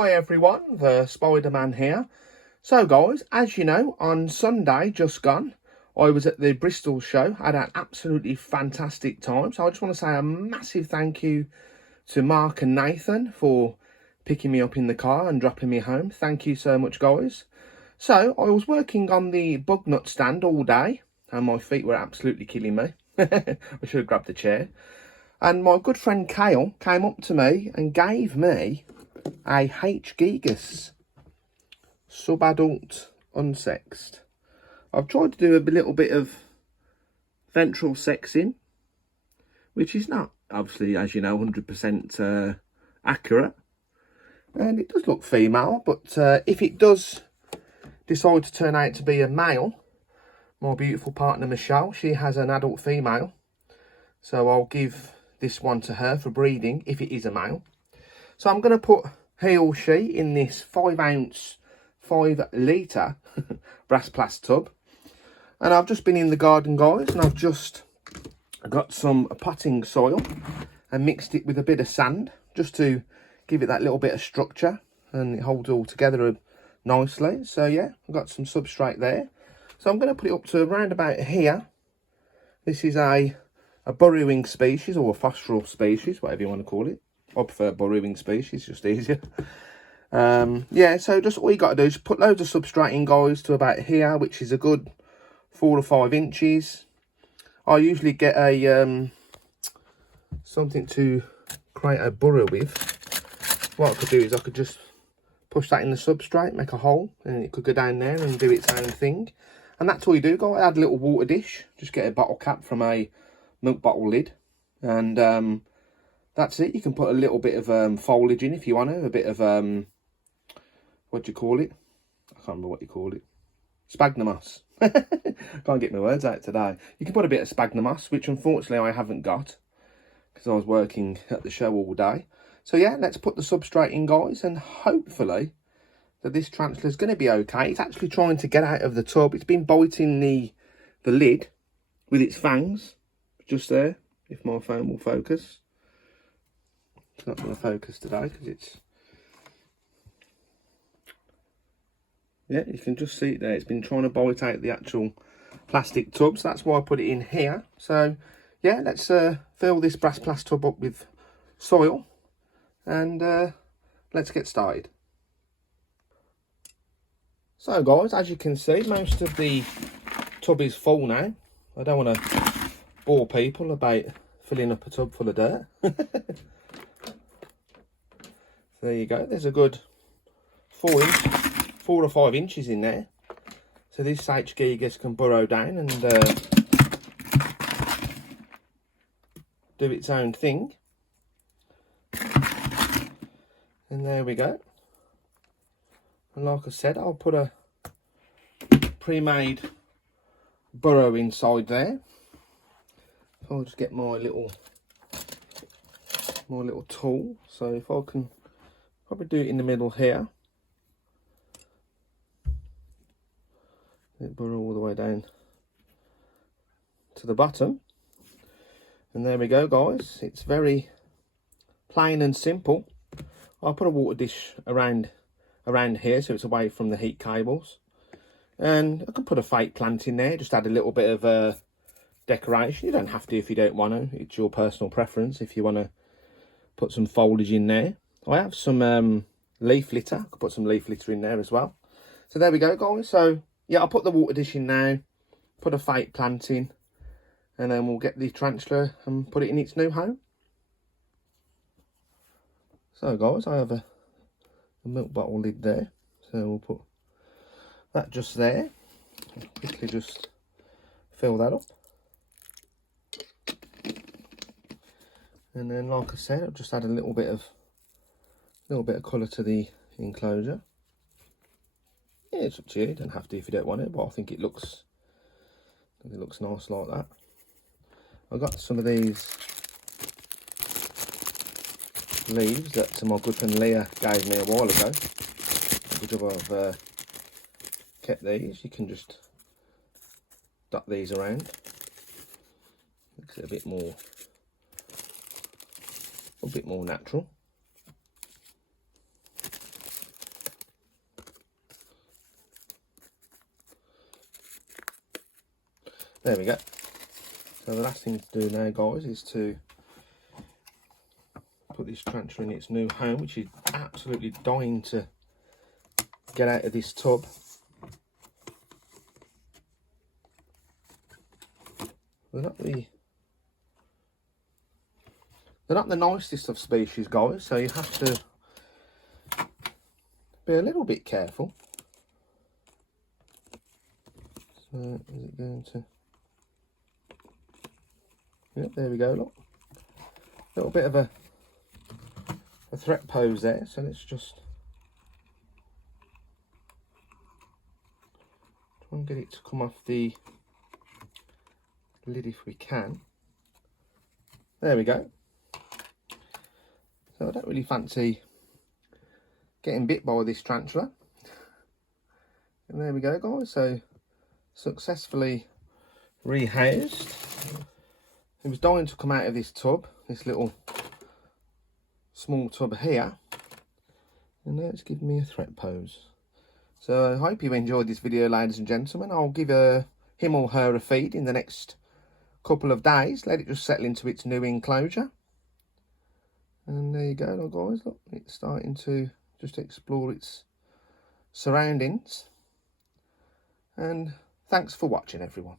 Hi everyone, the Spider-Man here. So guys, as you know, on Sunday just gone, I was at the Bristol show. I had an absolutely fantastic time. So I just want to say a massive thank you to Mark and Nathan for picking me up in the car and dropping me home. Thank you so much, guys. So I was working on the bug nut stand all day and my feet were absolutely killing me. I should have grabbed a chair. And my good friend Kale came up to me and gave me a H. Gigas sub-adult unsexed. I've tried to do a little bit of ventral sexing, which is not, obviously, as you know, 100% accurate. And it does look female, but if it does decide to turn out to be a male, my beautiful partner Michelle, she has an adult female. So I'll give this one to her for breeding if it is a male. So I'm going to put he or she in this 5 ounce, 5 litre brass plastic tub. And I've just been in the garden, guys, and I've just got some potting soil and mixed it with a bit of sand just to give it that little bit of structure, and it holds all together nicely. So yeah, I've got some substrate there. So I'm going to put it up to around about here. This is a burrowing species, or a fossorial species, whatever you want to call it. I prefer burrowing species, just easier. Yeah, so just all you got to do is put loads of substrate in, guys, to about here, which is a good 4 or 5 inches. I usually get a something to create a burrow with. What I could do is I could just push that in the substrate, make a hole, and it could go down there and do its own thing. And that's all you do, guys. Add a little water dish, just get a bottle cap from a milk bottle lid, and that's it. You can put a little bit of foliage in if you want to, a bit of what do you call it? I can't remember what you call it. Sphagnum moss. Can't get my words out today. You can put a bit of sphagnum moss, which unfortunately I haven't got because I was working at the show all day. So yeah, let's put the substrate in, guys, and hopefully that this tarantula is going to be okay. It's actually trying to get out of the tub. It's been biting the lid with its fangs, just there, if my phone will focus. It's not going to focus today because it's... Yeah, you can just see it there. It's been trying to bite out the actual plastic tub, so that's why I put it in here. So yeah, let's fill this brass plastic tub up with soil, and let's get started. So guys, as you can see, most of the tub is full now. I don't want to bore people about filling up a tub full of dirt. There you go. There's a good 4 or 5 inches in there. So this H. Gigas can burrow down and do its own thing. And there we go. And like I said, I'll put a pre-made burrow inside there. So I'll just get my little tool. So if I can probably do it in the middle here. Let it burrow all the way down to the bottom. And there we go, guys. It's very plain and simple. I'll put a water dish around here so it's away from the heat cables. And I can put a fake plant in there, just add a little bit of decoration. You don't have to if you don't want to. It's your personal preference if you want to put some foliage in there. I have some leaf litter. I could put some leaf litter in there as well. So there we go, guys. So yeah, I'll put the water dish in now, put a fake plant in, and then we'll get the tarantula and put it in its new home. So guys, I have a milk bottle lid there, so we'll put that just there. I'll quickly just fill that up. And then, like I said, I've just add a little bit of colour to the enclosure. Yeah, it's up to you. You don't have to if you don't want it, but I think it looks nice like that. I got some of these leaves that my good friend Leah gave me a while ago. Good job I've kept these. You can just dot these around. Makes it a bit more natural. There we go. So the last thing to do now, guys, is to put this tarantula in its new home, which is absolutely dying to get out of this tub. They're not the nicest of species, guys, so you have to be a little bit careful. So is it going to... Yep, there we go, look. A little bit of a threat pose there, so let's just try and get it to come off the lid if we can. There we go. So I don't really fancy getting bit by this tarantula. And there we go, guys. So successfully rehoused. It was dying to come out of this tub, this little small tub here. And now it's giving me a threat pose. So I hope you enjoyed this video, ladies and gentlemen. I'll give him or her a feed in the next couple of days. Let it just settle into its new enclosure. And there you go, guys. Look, it's starting to just explore its surroundings. And thanks for watching, everyone.